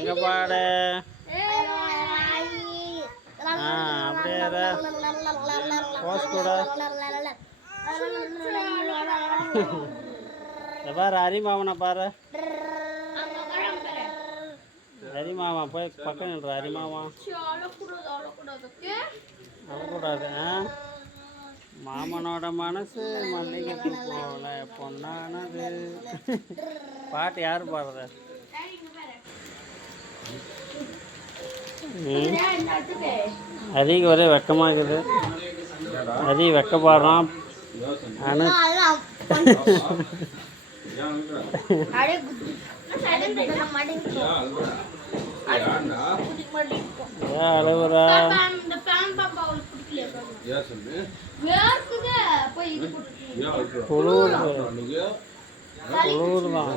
அங்கே பாடு. அப்படியே போஸ் கூட பாரு. ஹரிமாமனை பாரு. ஹரிமாமா போய் பக்கம் நின்று. ஹரிமாமா அழக்கூடாது. மாமனோட மனசு மல்லிகைப்பூ போல பொன்னானது. பாட்டு யார் பாடுறது? ஹரிக்கு ஒரே வெக்கமாகுது. ஹரி வெக்கப்பாடுறான். அழுவுறா. குளிர்தான்.